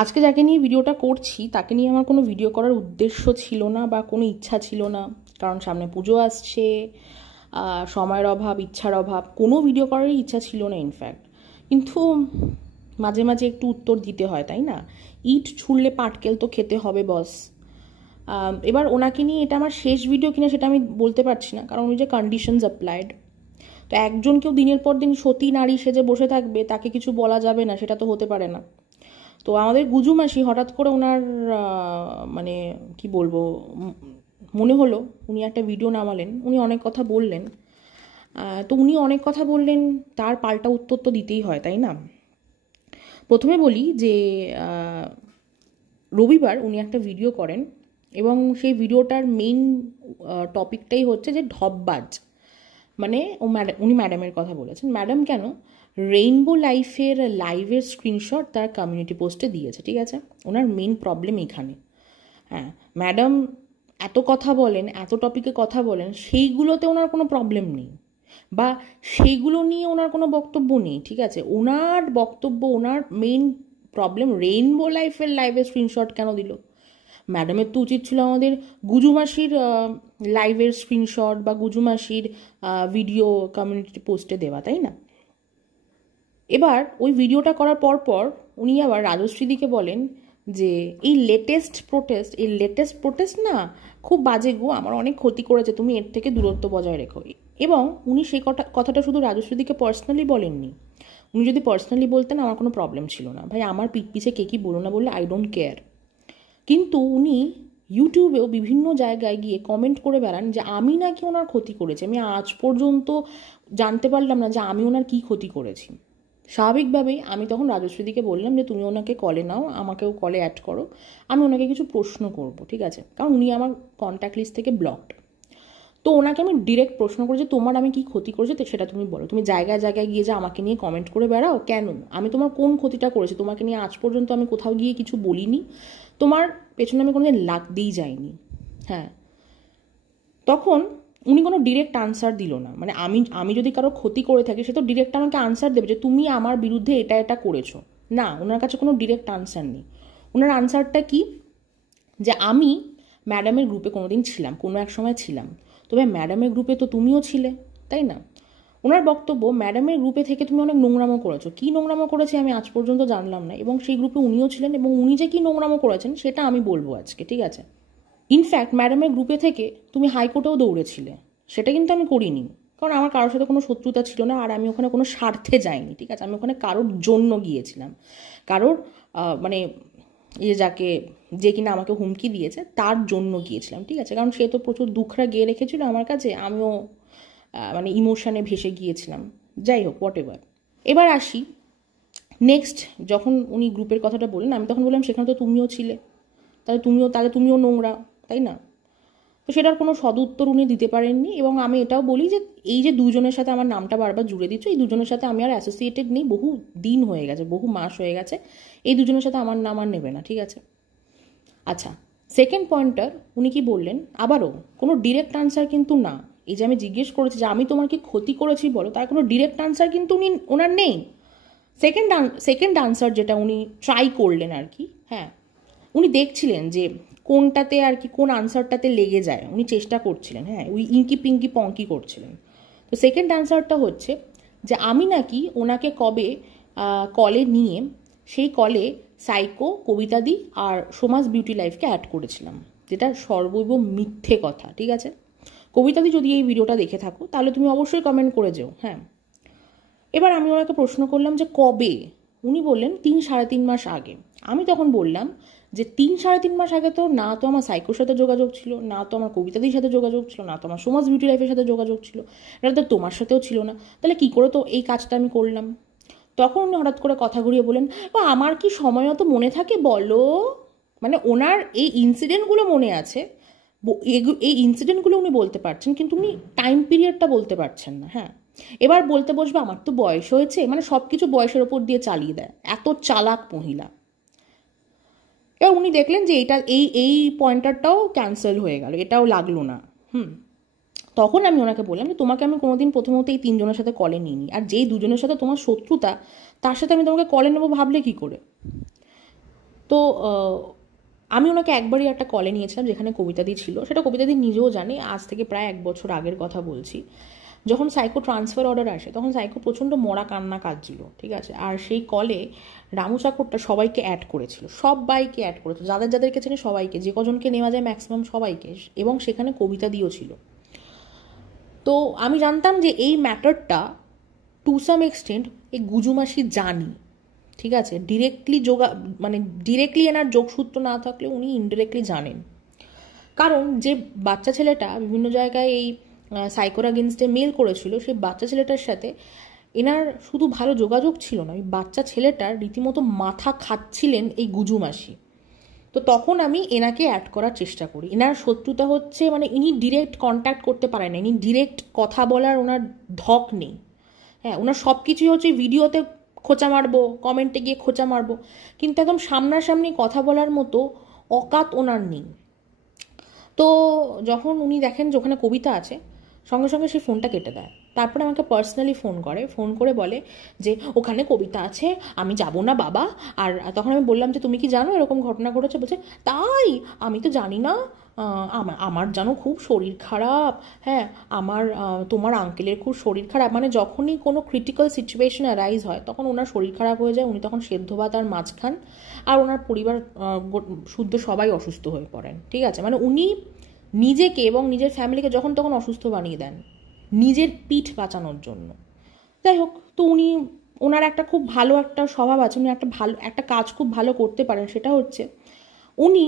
আজকে যাকে নিয়ে ভিডিওটা করছি তাকে নিয়ে আমার কোনো ভিডিও করার উদ্দেশ্য ছিল না বা কোনো ইচ্ছা ছিল না, কারণ সামনে পুজো আসছে, সময়ের অভাব, ইচ্ছার অভাব, কোনো ভিডিও করারই ইচ্ছা ছিল না ইনফ্যাক্ট। কিন্তু মাঝে মাঝে একটু উত্তর দিতে হয়, তাই না? ইট ছুঁড়লে পাটকেল তো খেতে হবে বস। এবার ওনাকে নিয়ে এটা আমার শেষ ভিডিও কিনা সেটা আমি বলতে পারছি না, কারণ ওই যে কন্ডিশনস অ্যাপ্লাইড। তো একজন কেউ দিনের পর দিন সতী নারী সেজে বসে থাকবে, তাকে কিছু বলা যাবে না, সেটা তো হতে পারে না। তো আমাদের গুজু মাসি হঠাৎ করে ওনার মানে কি বলবো, মনে হলো উনি একটা ভিডিও নামালেন, উনি অনেক কথা বললেন। তো উনি অনেক কথা বললেন, তার পাল্টা উত্তর তো দিতেই হয়, তাই না? প্রথমে বলি যে রবিবার উনি একটা ভিডিও করেন এবং সেই ভিডিওটার মেইন টপিকটাই হচ্ছে যে ঢপবাজ। মানে উনি ম্যাডামের কথা বলেছেন। ম্যাডাম কেন, রেইনবো লাইফের লাইভের স্ক্রিনশট তার কমিউনিটি পোস্টে দিয়েছে, ঠিক আছে? ওনার মেইন প্রবলেম এখানে। হ্যাঁ, ম্যাডাম এত কথা বলেন, এত টপিকে কথা বলেন, সেইগুলোতে ওনার কোনো প্রবলেম নেই বা সেইগুলো নিয়ে ওনার কোনো বক্তব্য নেই, ঠিক আছে? ওনার বক্তব্য, ওনার মেইন প্রবলেম রেইনবো লাইফের লাইভের স্ক্রিনশট কেন দিল। ম্যাডামের তো উচিত ছিল আমাদের গুজুমাসির লাইভের স্ক্রিনশট বা গুজুমাসির ভিডিও কমিউনিটি পোস্টে দেওয়া, তাই না? এবার ওই ভিডিওটা করার পর উনি আবার রাজশ্রীদিকে বলেন যে এই লেটেস্ট প্রোটেস্ট না খুব বাজে গো, আমার অনেক ক্ষতি করেছে, তুমি এর থেকে দূরত্ব বজায় রেখো। এবং উনি সেই কথাটা শুধু রাজশ্রীদিকে পার্সোনালি বলেননি। উনি যদি পার্সোনালি বলতেন আমার কোনো প্রবলেম ছিল না, ভাই আমার পিছে কে কি বলো না বললে আই ডোন্ট কেয়ার। কিন্তু উনি ইউটিউবেও বিভিন্ন জায়গায় গিয়ে কমেন্ট করে বেড়ান যে আমি নাকি ওনার ক্ষতি করেছি। আমি আজ পর্যন্ত জানতে পারলাম না যে আমি ওনার কী ক্ষতি করেছি। স্বাভাবিকভাবেই আমি তখন রাজশ্রীদিকে বললাম যে তুমি ওনাকে কলে নাও, আমাকেও কলে অ্যাড করো, আমি ওনাকে কিছু প্রশ্ন করব, ঠিক আছে? কারণ উনি আমার কন্ট্যাক্ট লিস্ট থেকে ব্লকড। তো ওনাকে আমি ডিরেক্ট প্রশ্ন করি যে তোমার আমি কি ক্ষতি করেছি সেটা তুমি বলো। তুমি জায়গায় জায়গায় গিয়ে যে আমাকে নিয়ে কমেন্ট করে বেড়াও কেন? আমি তোমার কোন ক্ষতিটা করেছি? তোমাকে নিয়ে আজ পর্যন্ত আমি কোথাও গিয়ে কিছু বলিনি, তোমার পেছনে আমি কোনোদিন লাগতেই যাইনি। হ্যাঁ, তখন উনি কোনো ডিরেক্ট আনসার দিল না। মানে আমি যদি কারো ক্ষতি করে থাকি সে তো ডিরেক্ট আমাকে আনসার দেবে যে তুমি আমার বিরুদ্ধে এটা করেছো। না, ওনার কাছে কোনো ডিরেক্ট আনসার নেই। ওনার আনসারটা কি, যে আমি ম্যাডামের গ্রুপে কোনোদিন ছিলাম, কোনো এক সময় ছিলাম, তবে ম্যাডামের গ্রুপে তো তুমিও ছিলে, তাই না? ওনার বক্তব্য, ম্যাডামের গ্রুপে থেকে তুমি অনেক নোংরামো করেছো। কী নোংরামো করেছি আমি আজ পর্যন্ত জানলাম না, এবং সেই গ্রুপে উনিও ছিলেন, এবং উনি যে কী নোংরামো করেছেন সেটা আমি বলবো আজকে, ঠিক আছে? ইনফ্যাক্ট ম্যাডামের গ্রুপে থেকে তুমি হাইকোর্টেও দৌড়েছিলে, সেটা কিন্তু আমি করিনি, কারণ আমার কারোর সাথে কোনো শত্রুতা ছিল না, আর আমি ওখানে কোনো স্বার্থে যাইনি, ঠিক আছে? আমি ওখানে কারোর জন্য গিয়েছিলাম, কারোর মানে যে কিনা আমাকে হুমকি দিয়েছে তার জন্য গিয়েছিলাম, ঠিক আছে? কারণ সে তো প্রচুর দুঃখরা গিয়ে রেখেছিল আমার কাছে, আমিও মানে ইমোশনে ভেসে গিয়েছিলাম। যাই হোক, হোয়াট এভার। এবার আসি নেক্সট, যখন উনি গ্রুপের কথাটা বললেন আমি তখন বললাম সেখানে তো তুমিও ছিলে, তাহলে তুমিও নোংরা, তাই না? তো সেটার কোনো সদুত্তর উনি দিতে পারেননি। এবং আমি এটাও বলি যে এই যে দুজনের সাথে আমার নামটা বারবার জুড়ে দিচ্ছ, এই দুজনের সাথে আমি আর অ্যাসোসিয়েটেড নেই, বহু দিন হয়ে গেছে, বহু মাস হয়ে গেছে, এই দুজনের সাথে আমার নাম আর নেবে না, ঠিক আছে? আচ্ছা, সেকেন্ড পয়েন্টার উনি কি বললেন, আবারও কোনো ডিরেক্ট আনসার কিন্তু না। এই যে আমি জিজ্ঞেস করেছি যে আমি তোমার কি ক্ষতি করেছি বলো, তার কোনো ডিরেক্ট আনসার কিন্তু ওনার নেই। সেকেন্ড আনসার যেটা উনি ট্রাই করলেন আর কি, হ্যাঁ, উনি দেখছিলেন যে কোনটাতে আর কি, কোন আনসারটাতে লেগে যায়, উনি চেষ্টা করছিলেন, হ্যাঁ, ওই ইঙ্কি পিঙ্কি পঙ্কি করছিলেন। তো সেকেন্ড আনসারটা হচ্ছে যে আমি নাকি ওনাকে কবে কলে নিয়ে সেই কলে সাইকো, কবিতাদি আর সমাজ বিউটি লাইফকে অ্যাড করেছিলাম, যেটা সর্বৈব মিথ্যে কথা, ঠিক আছে? কবিতাদি যদি এই ভিডিওটা দেখে থাকো তাহলে তুমি অবশ্যই কমেন্ট করে যেও। হ্যাঁ, এবার আমি ওনাকে প্রশ্ন করলাম যে কবে। উনি বললেন 3-3.5 মাস আগে। আমি তখন বললাম যে 3-3.5 মাস আগে তো না তো আমার সাইকোর সাথে যোগাযোগ ছিল, না তো আমার কবিতাদির সাথে যোগাযোগ ছিল, না তো আমার সমাজ বিউটি লাইফের সাথে যোগাযোগ ছিল, এটা তো তোমার সাথেও ছিল না, তাহলে কি করে তো এই কাজটা আমি করলাম? তখন উনি হঠাৎ করে কথা ঘুরিয়ে বলেন, আমার কি সময় অত মনে থাকে বলো? মানে ওনার এই ইনসিডেন্টগুলো মনে আছে, এই ইনসিডেন্টগুলো উনি বলতে পারছেন, কিন্তু উনি টাইম পিরিয়ডটা বলতে পারছেন না। হ্যাঁ, এবার বলতে বসবে আমার তো বয়স হয়েছে, মানে সব কিছু বয়সের ওপর দিয়ে চালিয়ে দেয়, এত চালাক মহিলা। এবার উনি দেখলেন যে এই পয়েন্টারটাও ক্যান্সেল হয়ে গেল, এটাও লাগলো না। তখন আমি ওনাকে বললাম যে তোমাকে আমি কোনোদিন প্রথমত এই 3 জনের সাথে কলে নিইনি, আর যেই 2 জনের সাথে তোমার শত্রুতা তার সাথে আমি তোমাকে কলে নেবো ভাবলে কি করে? তো আমি ওনাকে একবারই একটা কলে নিয়েছিলাম যেখানে কবিতাদি ছিল, সেটা কবিতাদি নিজেও জানে, আজ থেকে প্রায় 1 বছর আগের কথা বলছি। যখন সাইকো ট্রান্সফার অর্ডার আসে তখন সাইকো প্রচণ্ড মরা কান্না কাঁদছিল, ঠিক আছে। আর সেই কলে রামু চাকরটা সবাইকে অ্যাড করেছিল, সবাইকে অ্যাড করেছিল, যাদের যাদেরকে চেনে সবাইকে, যে কজনকে নেওয়া যায় ম্যাক্সিমাম সবাইকে, এবং সেখানে কবিতা দিয়েও ছিল। তো আমি জানতাম যে এই ম্যাটারটা টু সাম এক্সটেন্ট এই গুজুমাসি জানি, ঠিক আছে। ডিরেক্টলি এনার যোগসূত্র না থাকলে উনি ইনডিরেক্টলি জানেন। কারণ যে বাচ্চা ছেলেটা বিভিন্ন জায়গায় এই সাইকোর আগেনস্টে মেল করেছিল, সেই বাচ্চা ছেলেটার সাথে এনার শুধু ভালো যোগাযোগ ছিল না, ওই বাচ্চা ছেলেটার রীতিমতো মাথা খাচ্ছিলেন এই গুজুমাসি। তো তখন আমি এনাকে অ্যাড করার চেষ্টা করি। এনার শত্রুতা হচ্ছে, মানে ইনি ডিরেক্ট কন্ট্যাক্ট করতে পারেন না, ইনি ডিরেক্ট কথা বলার ওনার ধক নেই। হ্যাঁ, ওনার সব কিছুই হচ্ছে ভিডিওতে খোঁচা মারবো, কমেন্টে গিয়ে খোঁচা মারবো, কিন্তু একদম সামনাসামনি কথা বলার মতো অকাত ওনার নেই। তো যখন উনি দেখেন যে ওখানে কবিতা আছে, সঙ্গে সঙ্গে সে ফোনটা কেটে দেয়। তারপরে আমাকে পার্সোনালি ফোন করে বলে যে ওখানে কবিতা আছে, আমি যাব না বাবা। আর তখন আমি বললাম যে তুমি কি জানো এরকম ঘটনা ঘটেছে? বলছে তাই, আমি তো জানি না, আমার জানো খুব শরীর খারাপ। হ্যাঁ, তোমার আঙ্কেলের খুব শরীর খারাপ। মানে যখনই কোনো ক্রিটিক্যাল সিচুয়েশন অ্যারাইজ হয় তখন ওনার শরীর খারাপ হয়ে যায়, উনি তখন সেদ্ধ ভাত আর মাছ খান, আর ওনার পরিবার শুদ্ধ সবাই অসুস্থ হয়ে পড়েন, ঠিক আছে। মানে উনি নিজেকে এবং নিজের ফ্যামিলিকে যখন তখন অসুস্থ বানিয়ে দেন নিজের পিঠ বাঁচানোর জন্য। যাই হোক, তো ওনার একটা খুব ভালো একটা স্বভাব আছে, উনি একটা কাজ খুব ভালো করতে পারেন, সেটা হচ্ছে উনি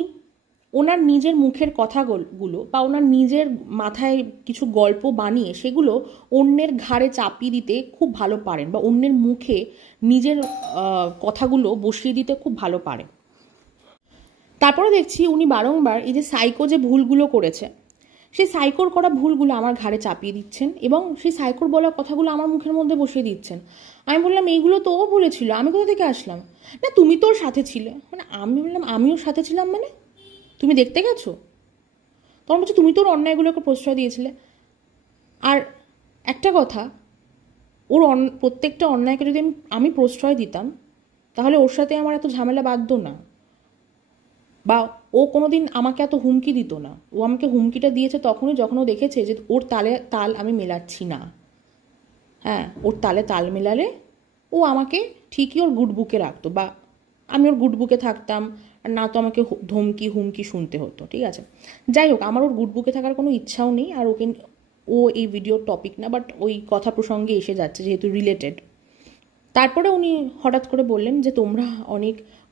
ওনার নিজের মুখের কথাগুলো বা ওনার নিজের মাথায় কিছু গল্প বানিয়ে সেগুলো অন্যের ঘাড়ে চাপিয়ে দিতে খুব ভালো পারেন, বা অন্যের মুখে নিজের কথাগুলো বসিয়ে দিতে খুব ভালো পারেন। তারপরে দেখছি উনি বারংবার এই যে সাইকো যে ভুলগুলো করেছে, সেই সাইকোর করা ভুলগুলো আমার ঘাড়ে চাপিয়ে দিচ্ছেন, এবং সেই সাইকোর বলা কথাগুলো আমার মুখের মধ্যে বসিয়ে দিচ্ছেন। আমি বললাম এইগুলো তো ও বলেছিল, আমি কোথা থেকে আসলাম? না তুমি তোর সাথে ছিলে। মানে আমি বললাম আমিও সাথে ছিলাম, মানে তুমি দেখতে গেছো? তখন বলছে তুমি তোর অন্যায়গুলোকে প্রশ্রয় দিয়েছিলে। আর একটা কথা, ওর প্রত্যেকটা অন্যায়কে যদি আমি প্রশ্রয় দিতাম তাহলে ওর সাথে আমার এত ঝামেলা বাঁধতো না, বা ও কোনোদিন আমাকে এত হুমকি দিত না। ও আমাকে হুমকিটা দিয়েছে তখনই যখন ও দেখেছে যে ওর তালে তাল আমি মেলাচ্ছি না। হ্যাঁ, ওর তালে তাল মেলালে ও আমাকে ঠিকই ওর গুড বুকে রাখতো, বা আমি ওর গুড বুকে থাকতাম, আর না তো আমাকে হুমকি শুনতে হতো, ঠিক আছে। যাই হোক, আমার ওর গুড বুকে থাকার কোনো ইচ্ছাও নেই, আর ও এই ভিডিওর টপিক না, বাট ওই কথা প্রসঙ্গে এসে যাচ্ছে যেহেতু রিলেটেড। তারপরে উনি হঠাৎ করে বললেন যে তোমরা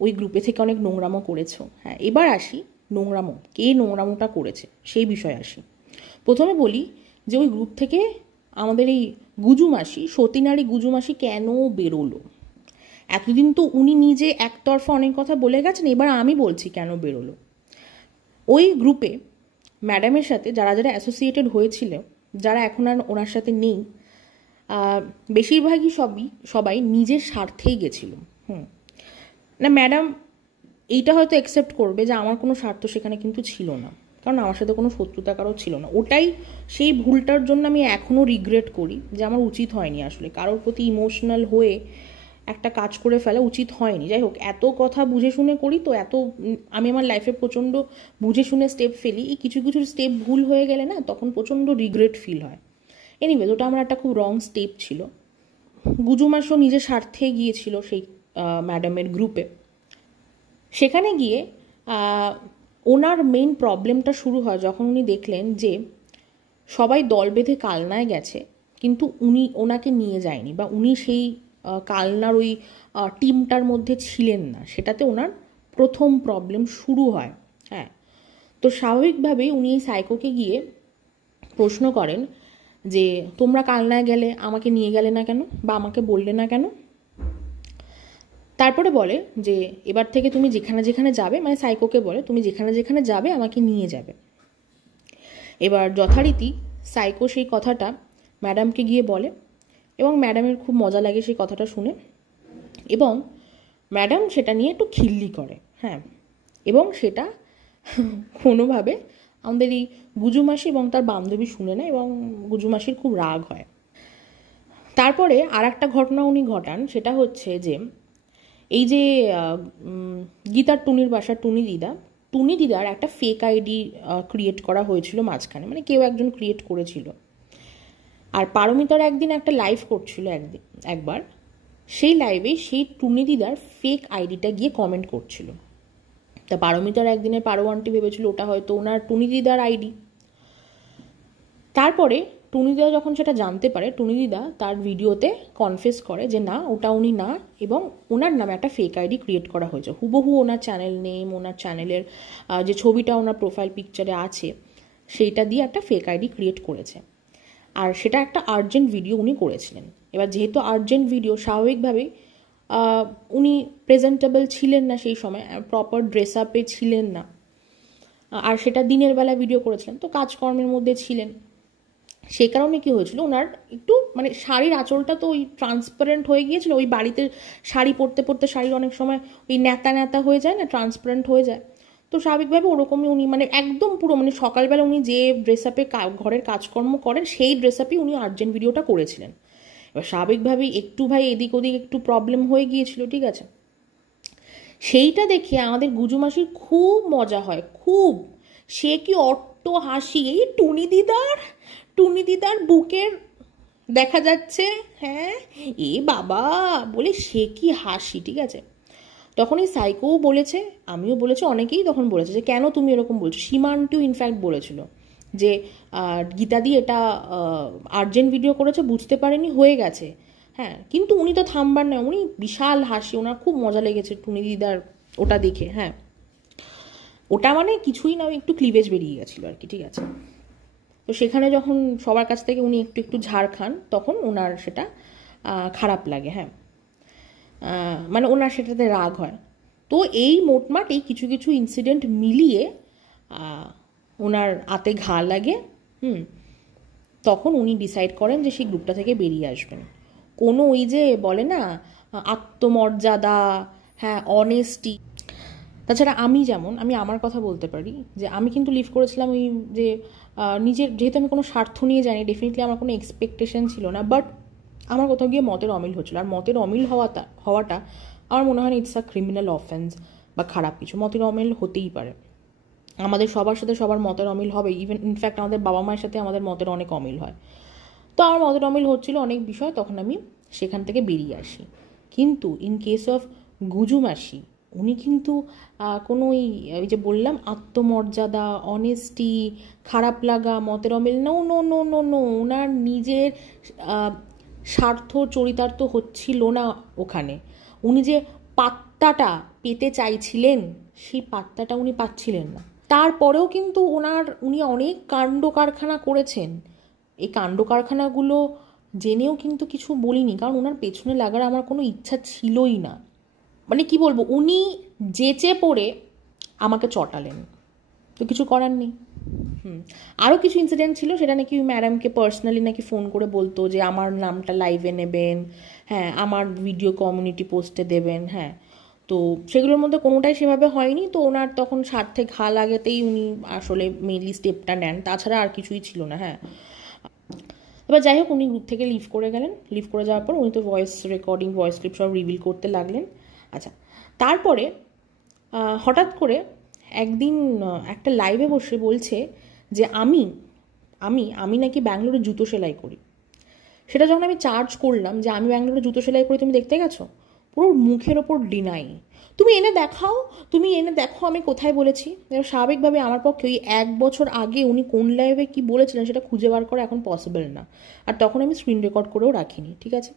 ওই গ্রুপে থেকে অনেক নোংরামো করেছো। হ্যাঁ, এবার আসি নোংরামো, কে নোংরামোটা করেছে সেই বিষয়ে আসি। প্রথমে বলি যে ওই গ্রুপ থেকে আমাদের এই গুজুমাসি, সতীনারী গুজুমাসি কেন বেরোলো। এতদিন তো উনি নিজে একতরফা অনেক কথা বলে গেছেন, এবার আমি বলছি কেন বেরোলো। ওই গ্রুপে ম্যাডামের সাথে যারা যারা অ্যাসোসিয়েটেড হয়েছিল, যারা এখন আর ওনার সাথে নেই, বেশিরভাগই সবাই নিজের স্বার্থেই গেছিল। না, ম্যাডাম এইটা হয়তো অ্যাকসেপ্ট করবে যে আমার কোনো স্বার্থ সেখানে কিন্তু ছিল না, কারণ আমার সাথে কোনো শত্রুতা কারো ছিল না। সেই ভুলটার জন্য আমি এখনও রিগ্রেট করি যে আমার উচিত হয়নি, আসলে কারোর প্রতি ইমোশনাল হয়ে একটা কাজ করে ফেলা উচিত হয়নি। যাই হোক, এত কথা বুঝে শুনে করি তো, আমি আমার লাইফে প্রচণ্ড বুঝে শুনে স্টেপ ফেলি, এই কিছু কিছু স্টেপ ভুল হয়ে গেলে না তখন প্রচণ্ড রিগ্রেট ফিল হয়। এনিওয়েজ, ওটা আমার একটা খুব রং স্টেপ ছিল। গুজুমাসও নিজের স্বার্থে গিয়েছিল সেই ম্যাডামের গ্রুপে। সেখানে গিয়ে ওনার মেইন প্রবলেমটা শুরু হয় যখন উনি দেখলেন যে সবাই দল বেঁধে কালনায় গেছে, কিন্তু ওনাকে নিয়ে যায়নি, বা উনি সেই কালনার ওই টিমটার মধ্যে ছিলেন না। সেটাতে ওনার প্রথম প্রবলেম শুরু হয়। হ্যাঁ, তো স্বাভাবিকভাবেই উনি এই সাইকোকে গিয়ে প্রশ্ন করেন যে তোমরা কালনায় গেলে আমাকে নিয়ে গেলে না কেন, বা আমাকে বললে না কেন। তারপরে বলে যে এবার থেকে তুমি যেখানে যেখানে যাবে, মানে সাইকোকে বলে তুমি যেখানে যেখানে যাবে আমাকে নিয়ে যাবে। এবার যথারীতি সাইকো সেই কথাটা ম্যাডামকে গিয়ে বলে, এবং ম্যাডামের খুব মজা লাগে সেই কথাটা শুনে, এবং ম্যাডাম সেটা নিয়ে একটু খিল্লি করে। হ্যাঁ, এবং সেটা কোনোভাবে আমাদের এই গুজুমাসি এবং তার বান্ধবী শুনে নেয়, এবং গুজুমাসির খুব রাগ হয়। তারপরে আর একটা ঘটনা উনি ঘটান, সেটা হচ্ছে যে এই যে গীতার টুনির বাসা টুনি দিদার একটা ফেক আইডি ক্রিয়েট করা হয়েছিল মাঝখানে, মানে কেউ একজন ক্রিয়েট করেছিল। আর পারমিতার একদিন একটা লাইভ করছিল একবার, সেই লাইভে সেই টুনি দিদার ফেক আইডিটা গিয়ে কমেন্ট করছিল। তা পারমিতার একদিনের পারো আন্টি ভেবেছিল ওটা হয়তো ওনার টুনি দিদার আইডি। তারপরে টুনি দিদা যখন সেটা জানতে পারে, টুনি দিদা তার ভিডিওতে কনফেস করে যে না, ওটা উনি না, এবং ওনার নামে একটা ফেক আইডি ক্রিয়েট করা হয়েছে। হুবহু ওনার চ্যানেল নেম, ওনার চ্যানেলের যে ছবিটা ওনার প্রোফাইল পিকচারে আছে সেইটা দিয়ে একটা ফেক আইডি ক্রিয়েট করেছে। আর সেটা একটা আর্জেন্ট ভিডিও উনি করেছিলেন। এবার যেহেতু আর্জেন্ট ভিডিও, স্বাভাবিকভাবেই উনি প্রেজেন্টেবল ছিলেন না সেই সময়, প্রপার ড্রেস আপে ছিলেন না, আর সেটা দিনের বেলা ভিডিও করেছিলেন, তো কাজকর্মের মধ্যে ছিলেন। সেই কারণে কি হয়েছিল, ওনার একটু মানে শাড়ির আঁচলটা তো ওই ট্রান্সপারেন্ট হয়ে গিয়েছিল, ওই বাড়িতে শাড়ি পরতে পরতে শাড়ির অনেক সময় ওই ন্যাতা ন্যাতা হয়ে যায় না, ট্রান্সপারেন্ট হয়ে যায়। তো স্বাভাবিকভাবে ওরকমই উনি মানে একদম পুরো মানে সকালবেলা উনি যে ড্রেস আপে ঘরের কাজকর্ম করেন সেই ড্রেস আপে উনি আর্জেন্ট ভিডিওটা করেছিলেন। এবার স্বাভাবিকভাবেই একটু ভাই এদিক ওদিক একটু প্রবলেম হয়ে গিয়েছিল, ঠিক আছে। সেইটা দেখে আমাদের গুজুমাসির খুব মজা হয়, খুব। সে কি অট্ট হাসি, এই টুনি দিদার বুকের দেখা যাচ্ছে, হ্যাঁ এ বাবা বলে সে কি হাসি, ঠিক আছে। তখন এই সাইকোও বলেছে, আমিও বলেছি, অনেকেই তখন বলেছে যে কেন তুমি এরকম বলছো। সীমান্তিও ইনফ্যাক্ট বলেছিল যে গীতাদি এটা আর্জেন্ট ভিডিও করেছে, বুঝতে পারেনি, হয়ে গেছে। হ্যাঁ, কিন্তু উনি তো থামবার না, উনি বিশাল হাসি, ওনার খুব মজা লেগেছে টুনি দিদার ওটা দেখে। হ্যাঁ, ওটা মানে কিছুই না, একটু ক্লিভেজ বেরিয়ে গেছিলো আর কি, ঠিক আছে। তো সেখানে যখন সবার কাছ থেকে উনি একটু একটু ঝাড় খান, তখন ওনার সেটা খারাপ লাগে। হ্যাঁ, মানে ওনার সেটাতে রাগ হয়। তো এই মোটমাট এই কিছু কিছু ইনসিডেন্ট মিলিয়ে ওনার আতে ঘা লাগে। তখন উনি ডিসাইড করেন যে সেই গ্রুপটা থেকে বেরিয়ে আসবেন। কোনো ওই যে বলে না আত্মমর্যাদা, হ্যাঁ অনেস্টি। তাছাড়া আমি আমার কথা বলতে পারি যে আমি কিন্তু লিভ করেছিলাম ওই যে নিজের, যেহেতু আমি কোনো স্বার্থ নিয়ে জানি, ডেফিনেটলি আমার কোনো এক্সপেকটেশন ছিল না, বাট আমার কোথাও গিয়ে মতের অমিল হচ্ছিল। আর মতের অমিল হওয়াটা আমার মনে হয় ইটস আ ক্রিমিনাল অফেন্স বা খারাপ কিছু। মতের অমিল হতেই পারে, আমাদের সবার সাথে সবার মতের অমিল হবে, ইভেন ইনফ্যাক্ট আমাদের বাবা মায়ের সাথে আমাদের মতের অনেক অমিল হয়। তো আমার মতের অমিল হচ্ছিল অনেক বিষয়, তখন আমি সেখান থেকে বেরিয়ে আসি। কিন্তু ইন কেস অফ গুজুমাসি, উনি কিন্তু কোনো ওই যে বললাম আত্মমর্যাদা, অনেস্টি, খারাপ লাগা, মতের অমিল, no no no no no, ওনার নিজের স্বার্থ চরিতার্থ হচ্ছিল না ওখানে। উনি যে পাত্তাটা পেতে চাইছিলেন সেই পাত্তাটা উনি পাচ্ছিলেন না। তারপরেও কিন্তু উনি অনেক কাণ্ড কারখানা করেছেন। এই কাণ্ড কারখানাগুলো জেনেও কিন্তু কিছু বলিনি, কারণ ওনার পেছনে লাগার আমার কোনো ইচ্ছা ছিলই না। মানে কি বলবো, উনি যেচে পড়ে আমাকে চটালেন, তো কিছু করার নেই। আরও কিছু ইনসিডেন্ট ছিল, সেটা নাকি ওই ম্যাডামকে পার্সোনালি নাকি ফোন করে বলতো যে আমার নামটা লাইভে নেবেন, হ্যাঁ আমার ভিডিও কমিউনিটি পোস্টে দেবেন। হ্যাঁ, তো সেগুলোর মধ্যে কোনোটাই সেভাবে হয়নি। তো ওনার তখন স্বার্থে ঘা লাগাতেই উনি আসলে মেনলি স্টেপটা নেন, তাছাড়া আর কিছুই ছিল না। হ্যাঁ, এবার যাই হোক, উনি গ্রুপ থেকে লিভ করে গেলেন। লিভ করে যাওয়ার পর উনি তো ভয়েস রেকর্ডিং, ভয়েস ক্লিপ সব রিভিল করতে লাগলেন। আচ্ছা, তারপরে হঠাৎ করে একদিন একটা লাইভে বসে বলছে যে আমি নাকি ব্যাঙ্গালোরে জুতো সেলাই করি। সেটা যখন আমি চার্জ করলাম যে আমি ব্যাঙ্গালোরে জুতো সেলাই করি, তুমি দেখতে গেছো, পুরো মুখের ওপর ডিনাই, তুমি এনে দেখো আমি কোথায় বলেছি। স্বাভাবিকভাবে আমার পক্ষে ওই 1 বছর আগে উনি কোন লাইভে কি বলেছিলেন সেটা খুঁজে বার করা এখন পসিবল না, আর তখন আমি স্ক্রিন রেকর্ড করেও রাখিনি, ঠিক আছে।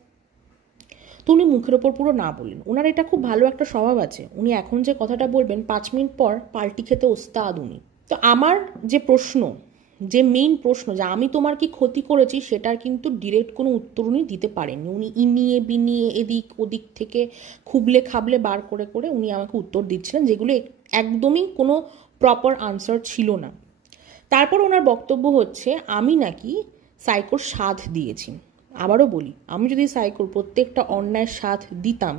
তো উনি মুখের ওপর পুরো না বললেন। ওনার এটা খুব ভালো একটা স্বভাব আছে, উনি এখন যে কথাটা বলবেন 5 মিনিট পর পাল্টি খেতে ওস্তাদ উনি। তো আমার যে মেইন প্রশ্ন যে আমি তোমার কি ক্ষতি করেছি, সেটার কিন্তু ডিরেক্ট কোনো উত্তর উনি দিতে পারেননি। উনি ইনিয়ে বিনিয়ে এদিক ওদিক থেকে খুবলে খাবলে বার করে করে উনি আমাকে উত্তর দিচ্ছিলেন, যেগুলো একদমই কোনো প্রপার আনসার ছিল না। তারপর ওনার বক্তব্য হচ্ছে আমি নাকি সাইকোর সাথ দিয়েছি। আবারও বলি, আমি যদি সাইকোর প্রত্যেকটা অন্যায়ের সাথ দিতাম,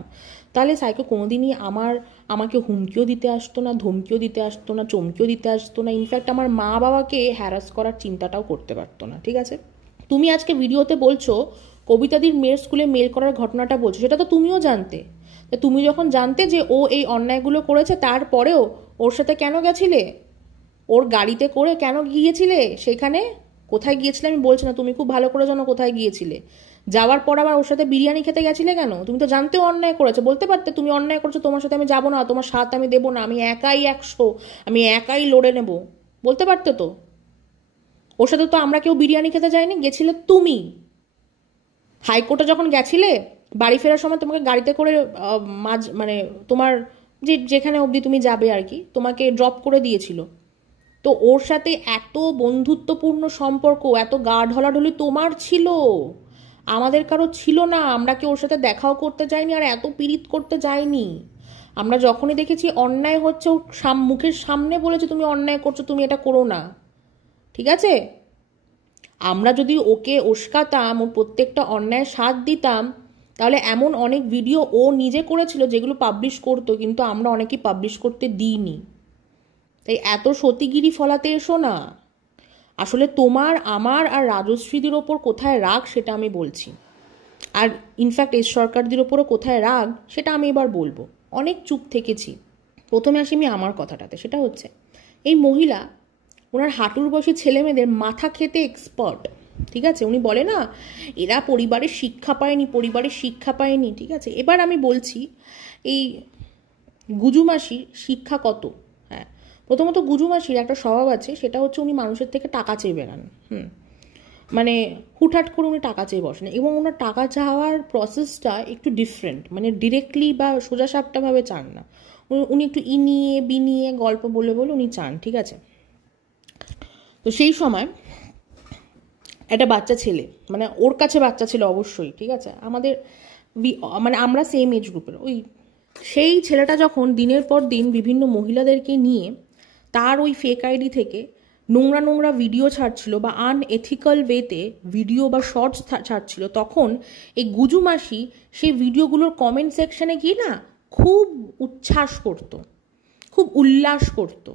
তাহলে সাইকো কোনোদিনই আমাকে হুমকিও দিতে আসতো না, ধমকিও দিতে আসতো না, চমকিও দিতে আসতো না, ইনফ্যাক্ট আমার মা বাবাকে হ্যারাস করার চিন্তাটাও করতে পারতো না, ঠিক আছে। তুমি আজকে ভিডিওতে বলছো কবিতাদির মেয়ের স্কুলে মেল করার ঘটনাটা বলছো, সেটা তো তুমিও জানতে, তুমি যখন জানতে যে ও এই অন্যায়গুলো করেছে, তারপরেও ওর সাথে কেন গেছিলে? ওর গাড়িতে করে কেন গিয়েছিলে সেখানে? কোথায় গিয়েছিলে আমি বলছি না, তুমি খুব ভালো করে জানো কোথায় গিয়েছিলে। যাওয়ার পর আবার ওর সাথে বিরিয়ানি খেতে গেছিলে কেন? তুমি তো জানতেও অন্যায় করেছো, বলতে পারতে তুমি অন্যায় করছো, তোমার সাথে আমি যাবো না, তোমার সাথ আমি দেবো না, আমি একাই 100, আমি একাই লড়ে নেব, বলতে পারতে তো। ওর সাথে তো আমরা কেউ বিরিয়ানি খেতে যাইনি, গেছিলে তুমি। হাইকোর্টে যখন গেছিলে, বাড়ি ফেরার সময় তোমাকে গাড়িতে করে মানে তোমার যেখানে অবধি তুমি যাবে আর কি, তোমাকে ড্রপ করে দিয়েছিল। তো ওর সাথে এত বন্ধুত্বপূর্ণ সম্পর্ক, এত গা ঢলাঢলি তোমার ছিল, আমাদের কারো ছিল না। আমরা কি ওর সাথে দেখাও করতে যাইনি, আর এত পীড়িত করতে যাইনি। আমরা যখনই দেখেছি অন্যায় হচ্ছে, ওর মুখের সামনে বলেছে তুমি অন্যায় করছো, তুমি এটা করো না, ঠিক আছে? আমরা যদি ওকে উস্কাতাম, ওর প্রত্যেকটা অন্যায় সাথ দিতাম, তাহলে এমন অনেক ভিডিও ও নিজে করেছিল যেগুলো পাবলিশ করতো, কিন্তু আমরা অনেকেই পাবলিশ করতে দিইনি। তাই এত সতীগিরি ফলাতে এসো না। আসলে তোমার, আমার আর রাজশ্রীদের ওপর কোথায় রাগ সেটা আমি বলছি, আর ইনফ্যাক্ট এস সরকারদের ওপরও কোথায় রাগ সেটা আমি এবার বলবো। অনেক চুপ থেকেছি। প্রথমে আসি আমি আমার কথাটাতে, সেটা হচ্ছে এই মহিলা ওনার হাঁটুর বয়সী ছেলে মেয়েদের মাথা খেতে এক্সপার্ট, ঠিক আছে? উনি বলে না এরা পরিবারের শিক্ষা পায়নি, পরিবারের শিক্ষা পায়নি, ঠিক আছে? এবার আমি বলছি এই গুজুমাসির শিক্ষা কত। হ্যাঁ, প্রথমত গুজুমাসির একটা স্বভাব আছে, সেটা হচ্ছে উনি মানুষের থেকে টাকা চেয়ে বেড়ান। মানে হুটহাট করে উনি টাকা চেয়ে বসেন, এবং ওনার টাকা চাওয়ার প্রসেসটা একটু ডিফারেন্ট, মানে ডিরেক্টলি বা সোজাসাপটাভাবে চান না। উনি একটু ইনিয়ে বিনিয়ে গল্প বলে বলে উনি চান, ঠিক আছে? তো সেই সময় একটা বাচ্চা ছেলে, মানে ওর কাছে বাচ্চা ছিল অবশ্যই, ঠিক আছে? আমাদের মানে আমরা সেম এজ গ্রুপের, ওই সেই ছেলেটা যখন দিনের পর দিন বিভিন্ন মহিলাদেরকে নিয়ে তার ওই ফেক আইডি থেকে নোংরা নোংরা ভিডিও ছাড়ছিল বা আনএথিক্যাল ওয়েতে ভিডিও বা শর্টস ছাড়ছিল, তখন এই গুজু মাসি সেই ভিডিওগুলোর কমেন্ট সেকশনে গিয়ে না খুব উচ্ছ্বাস করত, খুব উল্লাস করত,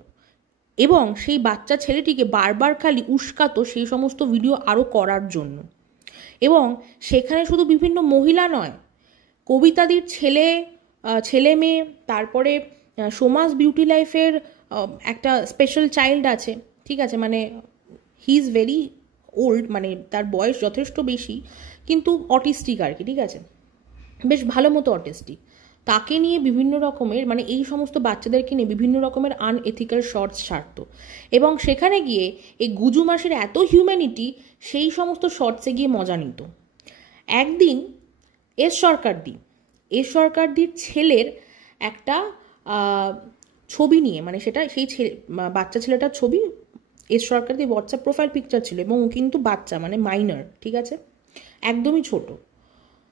এবং সেই বাচ্চা ছেলেটিকে বারবার খালি উস্কাতো সেই সমস্ত ভিডিও আরও করার জন্য। এবং সেখানে শুধু বিভিন্ন মহিলা নয়, কবিতাদির ছেলে মেয়ে, তারপরে সোমাস বিউটি লাইফের একটা স্পেশাল চাইল্ড আছে, ঠিক আছে? মানে হি ইজ ভেরি ওল্ড, মানে তার বয়স যথেষ্ট বেশি, কিন্তু অটিস্টিক আর কি, ঠিক আছে? বেশ ভালো মতো অটিস্টিক। তাকে নিয়ে বিভিন্ন রকমের, মানে এই সমস্ত বাচ্চাদেরকে নিয়ে বিভিন্ন রকমের আনএথিক্যাল শর্টস ছাড়তো, এবং সেখানে গিয়ে এই গুজু মাসের এত হিউম্যানিটি সেই সমস্ত শর্টসে গিয়ে মজা নিত। একদিন এস সরকারদির ছেলের একটা ছবি নিয়ে, মানে সেটা সেই বাচ্চা ছেলেটার ছবি এস সরকারদির হোয়াটসঅ্যাপ প্রোফাইল পিকচার ছিল, এবং ও কিন্তু বাচ্চা, মানে মাইনর, ঠিক আছে? একদমই ছোট।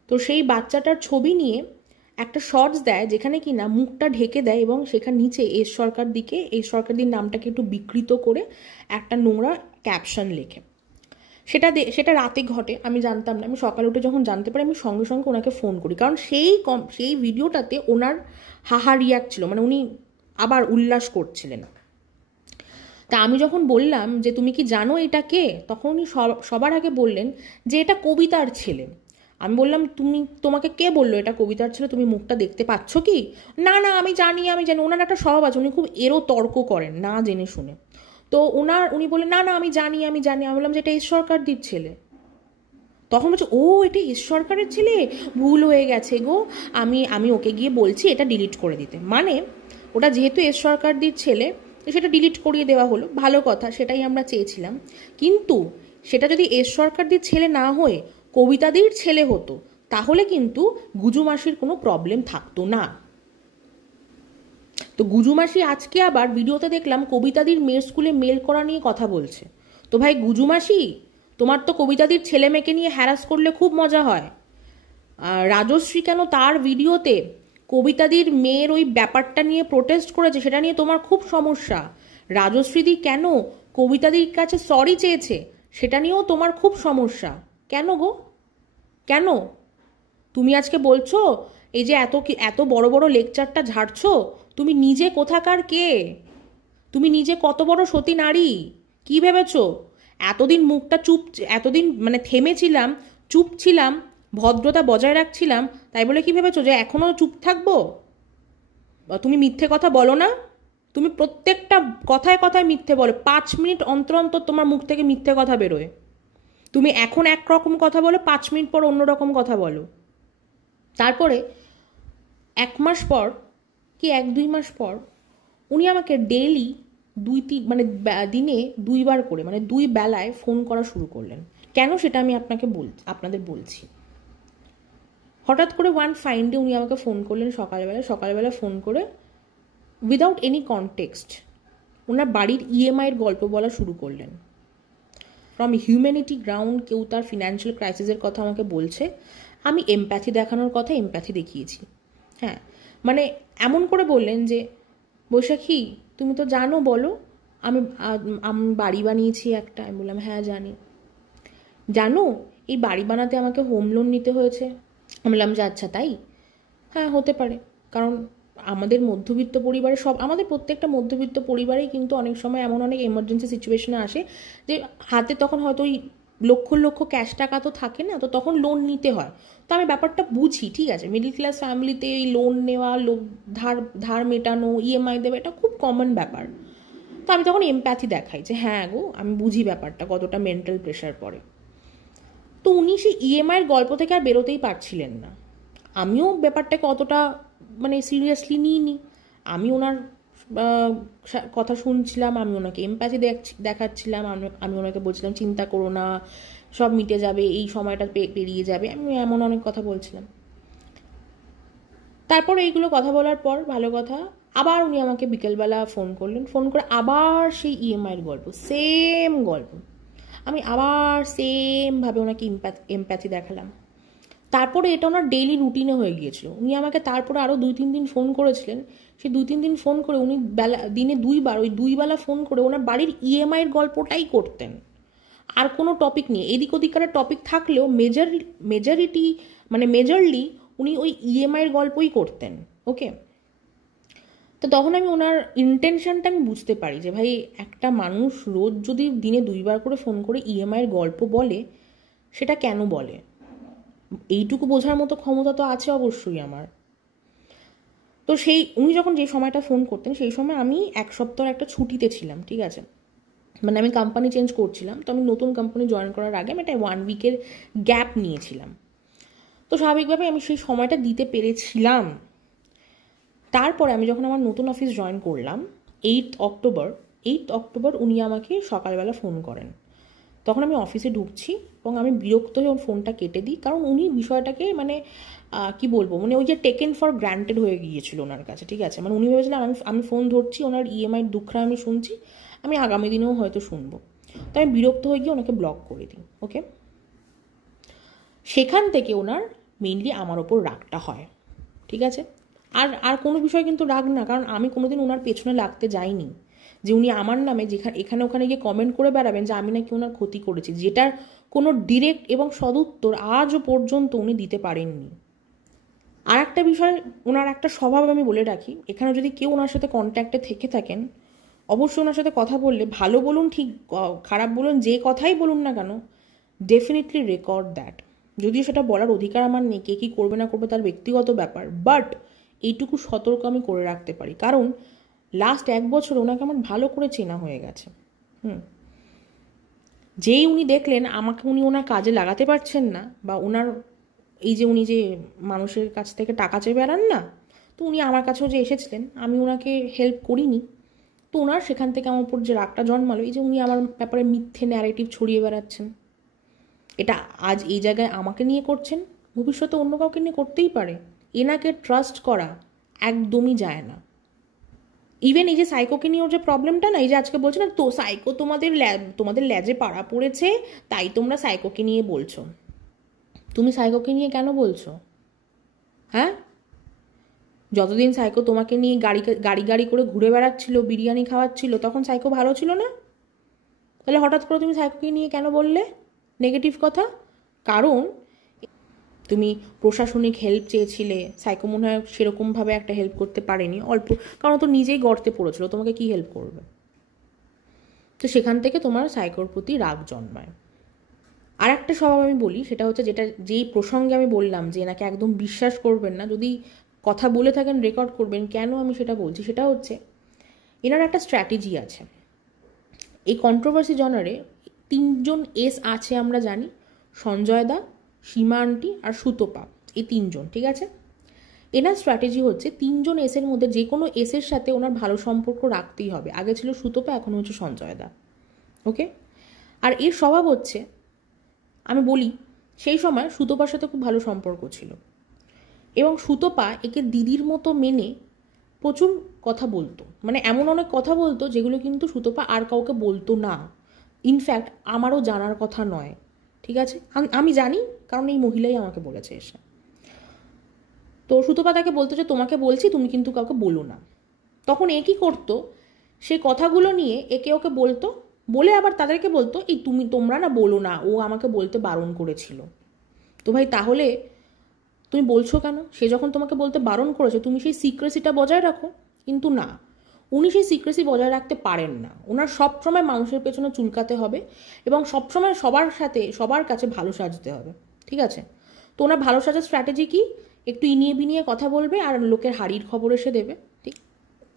তো সেই বাচ্চাটার ছবি নিয়ে একটা শর্টস দেয়, যেখানে কি না মুখটা ঢেকে দেয়, এবং সেখানে নিচে এস সরকারদির নামটাকে একটু বিকৃত করে একটা নোংরা ক্যাপশন লেখে। সেটা রাতে ঘটে, আমি জানতাম না। আমি সকালে উঠে যখন জানতে পারি, আমি সঙ্গে সঙ্গে ওনাকে ফোন করি, কারণ সেই ভিডিওটাতে ওনার হাহা রিয়াক্ট ছিল, মানে উনি আবার উল্লাস করছিলেন। তা আমি যখন বললাম যে তুমি কি জানো এটা কে, তখন উনি সবার আগে বললেন যে এটা কবিতার ছেলে। আমি বললাম তোমাকে কে বললো এটা কবিতার ছেলে, তুমি মুখটা দেখতে পাচ্ছ কি? না না আমি জানি। ওনার একটা স্বভাব আছে, উনি খুব এরও তর্ক করেন না জেনে শুনে। তো উনি বললেন না না আমি জানি। আমি বললাম যে এটা এস সরকারদির ছেলে। তখন বলছে ও এটা এস সরকারের ছেলে, ভুল হয়ে গেছে গো, আমি ওকে গিয়ে বলছি এটা ডিলিট করে দিতে। মানে ওটা যেহেতু এস সরকারদির ছেলে, সেটা ডিলিট করিয়ে দেওয়া হলো, ভালো কথা, সেটাই আমরা চেয়েছিলাম। কিন্তু সেটা যদি এস সরকারদির ছেলে না হয়ে কবিতাদির ছেলে হতো, তাহলে কিন্তু গুজু মাসির কোনো প্রবলেম থাকতো না। তো গুজু মাসি আজকে আবার ভিডিওতে দেখলাম কবিতাদির মেয়ের স্কুলে মেল করা নিয়ে কথা বলছে। তো ভাই গুজু মাসি, তোমার তো কবিতাদির ছেলে মেয়েকে নিয়ে হ্যারাস করলে খুব মজা হয়। রাজশ্রী কেন তার ভিডিওতে কবিতাদির মেয়ের ওই ব্যাপারটা নিয়ে প্রোটেস্ট করেছে, সেটা নিয়ে তোমার খুব সমস্যা। রাজশ্রীদি কেন কবিতাদির কাছে সরি চেয়েছে, সেটা নিয়েও তোমার খুব সমস্যা। কেন গো, কেন? তুমি আজকে বলছো এই যে এত বড় বড় লেকচারটা ঝাড়ছো, তুমি নিজে কোথাকার কে? তুমি নিজে কত বড় সতী নারী, কি ভেবেছো? এতদিন মানে থেমেছিলাম, চুপ ছিলাম, ভদ্রতা বজায় রাখছিলাম, তাই বলে কি ভেবেছো যে এখনও চুপ থাকবো? তুমি মিথ্যে কথা বলো না, তুমি প্রত্যেকটা কথায় কথায় মিথ্যে বলো, 5 মিনিট অন্তর অন্তর তোমার মুখ থেকে মিথ্যে কথা বেরোয়। তুমি এখন একরকম কথা বলো, 5 মিনিট পর অন্যরকম কথা বলো। তারপরে 1 মাস পর কি 1-2 মাস পর উনি আমাকে ডেইলি 2-3 মানে দিনে 2বার করে, মানে 2 বেলায় ফোন করা শুরু করলেন। কেন সেটা আমি আপনাদের বলছি। হঠাৎ করে ওয়ান ফাইন ডে উনি আমাকে ফোন করলেন সকালবেলা ফোন করে উইদাউট এনি কনটেক্সট ওনার বাড়ির ইএমআইয়ের গল্প বলা শুরু করলেন। ফ্রম হিউম্যানিটি গ্রাউন্ড কেউ তার ফিনান্সিয়াল ক্রাইসিসের কথা আমাকে বলছে, আমি এমপ্যাথি দেখানোর কথা এমপ্যাথি দেখিয়েছি। হ্যাঁ, মানে এমন করে বললেন যে বৈশাখী তুমি তো জানো, বলো আমি বাড়ি বানিয়েছি একটা। আমি বললাম হ্যাঁ জানি। জানো এই বাড়ি বানাতে আমাকে হোম লোন নিতে হয়েছে। আমি বললাম যে আচ্ছা তাই? হ্যাঁ হতে পারে, কারণ আমাদের মধ্যবিত্ত পরিবারে আমাদের প্রত্যেকটা মধ্যবিত্ত পরিবারেই কিন্তু অনেক সময় এমন অনেক এমার্জেন্সি সিচুয়েশনে আসে যে হাতে তখন হয়তো ওই লক্ষ লক্ষ ক্যাশ টাকা তো থাকে না, তো তখন লোন নিতে হয়। তো আমি ব্যাপারটা বুঝি, ঠিক আছে, মিডল ক্লাস ফ্যামিলিতে এই লোন নেওয়া, ধার মেটানো, ইএমআই দেবে, এটা খুব কমন ব্যাপার। তো আমি তখন এমপ্যাথি দেখাই যে হ্যাঁ গো আমি বুঝি ব্যাপারটা কতটা মেন্টাল প্রেশার পড়ে। তো উনি সেই ইএমআইয়ের গল্প থেকে আর বেরোতেই পারছিলেন না। আমিও ব্যাপারটাকে অতটা মানে সিরিয়াসলি নিইনি। আমি ওনার কথা শুনছিলাম, আমি ওনাকে এমপ্যাথি দেখাচ্ছিলাম, আমি ওনাকে বলছিলাম চিন্তা করো না, সব মিটে যাবে, এই সময়টা পেরিয়ে যাবে, আমি এমন অনেক কথা বলছিলাম। তারপর এইগুলো কথা বলার পর ভালো কথা, আবার উনি আমাকে বিকেলবেলা ফোন করলেন, ফোন করে আবার সেই ইএমআইয়ের গল্প, সেম গল্প। আমি আবার সেমভাবে ওনাকে এমপ্যাথি দেখালাম। তারপরে এটা ওনার ডেইলি রুটিনে হয়ে গিয়েছিল। উনি আমাকে তারপরে আরও 2-3 দিন ফোন করেছিলেন। সেই 2-3 দিন ফোন করে উনি দিনে 2বার, ওই 2 বেলা ফোন করে ওনার বাড়ির ইএমআইয়ের গল্পটাই করতেন। আর কোনো টপিক নিয়ে এদিক ওদিককার টপিক থাকলেও মেজরলি উনি ওই ইএমআইয়ের গল্পই করতেন। ওকে, তো তখন আমি ওনার ইন্টেনশনটা আমি বুঝতে পারি যে ভাই একটা মানুষ রোজ যদি দিনে 2বার করে ফোন করে ইএমআইয়ের গল্প বলে, সেটা কেন বলে, এইটুকু বোঝার মতো ক্ষমতা তো আছে অবশ্যই আমার। তো উনি যখন যে সময়টা ফোন করতেন সেই সময় আমি 1 সপ্তাহ একটা ছুটিতে ছিলাম, ঠিক আছে, মানে আমি কোম্পানি চেঞ্জ করছিলাম। তো আমি নতুন কোম্পানি জয়েন করার আগে আমি একটা 1 উইকের গ্যাপ নিয়েছিলাম। তো স্বাভাবিকভাবে আমি সেই সময়টা দিতে পেরেছিলাম। তারপরে আমি যখন আমার নতুন অফিস জয়েন করলাম 8 অক্টোবর উনি আমাকে সকালবেলা ফোন করেন। তখন আমি অফিসে ঢুকছি এবং আমি বিরক্ত হয়ে ওর ফোনটা কেটে দিই, কারণ উনি বিষয়টাকে মানে কি বলবো, মানে ওই যে টেকেন ফর গ্রান্টেড হয়ে গিয়েছিল ওনার কাছে, ঠিক আছে, মানে উনি ভেবেছিলেন আমি ফোন ধরছি, ওনার ইএমআইয়ের দুঃখরা আমি শুনছি, আমি আগামী দিনেও হয়তো শুনবো। তো আমি বিরক্ত হয়ে গিয়ে ওনাকে ব্লক করে দিই। ওকে, সেখান থেকে ওনার মেইনলি আমার ওপর রাগটা হয়, ঠিক আছে। আর কোনো বিষয় কিন্তু রাগ না, কারণ আমি কোনোদিন ওনার পেছনে লাগতে যাইনি যে উনি আমার নামে এখানে ওখানে গিয়ে কমেন্ট করে বেড়াবেন যে আমি নাকি ওনার ক্ষতি করেছি, যেটার কোনো ডিরেক্ট এবং সদুত্তর আজও পর্যন্ত উনি দিতে পারেননি। আর একটা বিষয়, ওনার একটা স্বভাব আমি বলে রাখি, এখানে যদি কেউ ওনার সাথে কন্ট্যাক্টে থেকে থাকেন, অবশ্যই ওনার সাথে কথা বললে, ভালো বলুন ঠিক খারাপ বলুন, যে কথাই বলুন না কেন, ডেফিনেটলি রেকর্ড দ্যাট। যদিও সেটা বলার অধিকার আমার নেই, কে কী করবে না করবে তার ব্যক্তিগত ব্যাপার, বাট এইটুকু সতর্ক আমি করে রাখতে পারি, কারণ লাস্ট 1 বছর ওনাকে আমার ভালো করে চেনা হয়ে গেছে। যেই উনি দেখলেন আমাকে উনি ওনার কাজে লাগাতে পারছেন না, বা ওনার এই যে উনি যে মানুষের কাছ থেকে টাকা চেয়ে বেড়ান না, তো উনি আমার কাছেও যে এসেছিলেন, আমি ওনাকে হেল্প করিনি, তো ওনার সেখান থেকে আমার উপর যে রাগটা জন্মালো, এই যে উনি আমার ব্যাপারে মিথ্যে ন্যারেটিভ ছড়িয়ে বেড়াচ্ছেন, এটা আজ এই জায়গায় আমাকে নিয়ে করছেন, ভবিষ্যতে অন্য কাউকে নিয়ে করতেই পারে। এনাকে ট্রাস্ট করা একদমই যায় না। ইভেন এই যে সাইকোকে নিয়ে ওর যে প্রবলেমটা না, এই যে আজকে বলছে না তো সাইকো তোমাদের ল্যাজে পাড়া পড়েছে, তাই তোমরা সাইকোকে নিয়ে বলছো। তুমি সাইকোকে নিয়ে কেন বলছো? হ্যাঁ, যতদিন সাইকো তোমাকে নিয়ে গাড়ি করে ঘুরে বেড়াচ্ছিল, বিরিয়ানি খাওয়াচ্ছিল, তখন সাইকো ভালো ছিল না? তাহলে হঠাৎ করে তুমি সাইকোকে নিয়ে কেন বললে নেগেটিভ কথা? কারণ তুমি প্রশাসনিক হেল্প চেয়েছিলে, সাইকো মনে হয় সেরকমভাবে একটা হেল্প করতে পারেনি, অল্প, কারণ তো নিজেই গর্তে পড়েছিল, তোমাকে কি হেল্প করবে? তো সেখান থেকে তোমার সাইকোর প্রতি রাগ জন্মায়। আর একটা স্বভাব আমি বলি, সেটা হচ্ছে যেই প্রসঙ্গে আমি বললাম যে এনাকে একদম বিশ্বাস করবেন না, যদি কথা বলে থাকেন রেকর্ড করবেন, কেন আমি সেটা বলছি সেটা হচ্ছে এনার একটা স্ট্র্যাটেজি আছে। এই কন্ট্রোভার্সি জনারে 3জন এস আছে আমরা জানি, সঞ্জয় দা, সীমা আন্টি আর সুতপা, এই 3জন, ঠিক আছে। এনার স্ট্র্যাটেজি হচ্ছে 3জন এসের মধ্যে যে কোনো এসের সাথে ওনার ভালো সম্পর্ক রাখতেই হবে। আগে ছিল সুতপা, এখন হচ্ছে সঞ্জয় দা, ওকে। আর এর স্বভাব হচ্ছে, আমি বলি সেই সময় সুতপার সাথে খুব ভালো সম্পর্ক ছিল এবং সুতপা একে দিদির মতো মেনে প্রচুর কথা বলতো, মানে এমন অনেক কথা বলতো যেগুলো কিন্তু সুতপা আর কাউকে বলতো না। ইনফ্যাক্ট আমারও জানার কথা নয়, ঠিক আছে, আমি জানি, কারণ এই মহিলাই আমাকে বলেছে এসে। তো সুতপা তাকে বলতো যে তোমাকে বলছি, তুমি কিন্তু কাউকে বলো না। তখন এ কী করতো, সেই কথাগুলো নিয়ে একে ওকে বলতো, বলে আবার তাদেরকে বলতো এই তোমরা না বলো না, ও আমাকে বলতে বারণ করেছিল। তো ভাই তাহলে তুমি বলছো কেন? সে যখন তোমাকে বলতে বারণ করেছে তুমি সেই সিক্রেসিটা বজায় রাখো। কিন্তু না, উনি সেই সিক্রেসি বজায় রাখতে পারেন না। ওনার সবসময় মানুষের পেছনে চুলকাতে হবে এবং সবসময় সবার কাছে ভালো সাজতে হবে, ঠিক আছে। তো ওনার ভালো সাজার স্ট্র্যাটেজি কি? একটু ইনিয়ে বিনিয়ে কথা বলবে আর লোকের হাড়ির খবর এসে দেবে, ঠিক।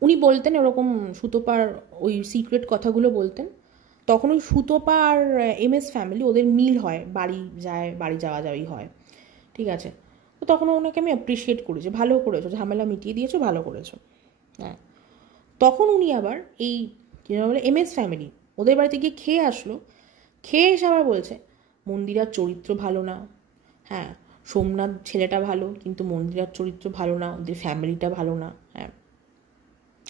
উনি বলতেন ওরকম সুতপার ওই সিক্রেট কথাগুলো বলতেন, তখন ওই সুতপা আর MS ফ্যামিলি ওদের মিল হয়, বাড়ি যাওয়া যাওয়াই হয়, ঠিক আছে। তো তখন ওনাকে আমি অ্যাপ্রিসিয়েট করেছি, ভালো করেছো, ঝামেলা মিটিয়ে দিয়েছো, ভালো করেছো, হ্যাঁ। তখন উনি আবার এই কী বলে MS ফ্যামিলি ওদের বাড়িতে গিয়ে খেয়ে আসলো, খেয়ে এসে আবার বলছে মন্দিরার চরিত্র ভালো না, হ্যাঁ, সোমনাথ ছেলেটা ভালো কিন্তু মন্দিরার চরিত্র ভালো না, ওদের ফ্যামিলিটা ভালো না, হ্যাঁ।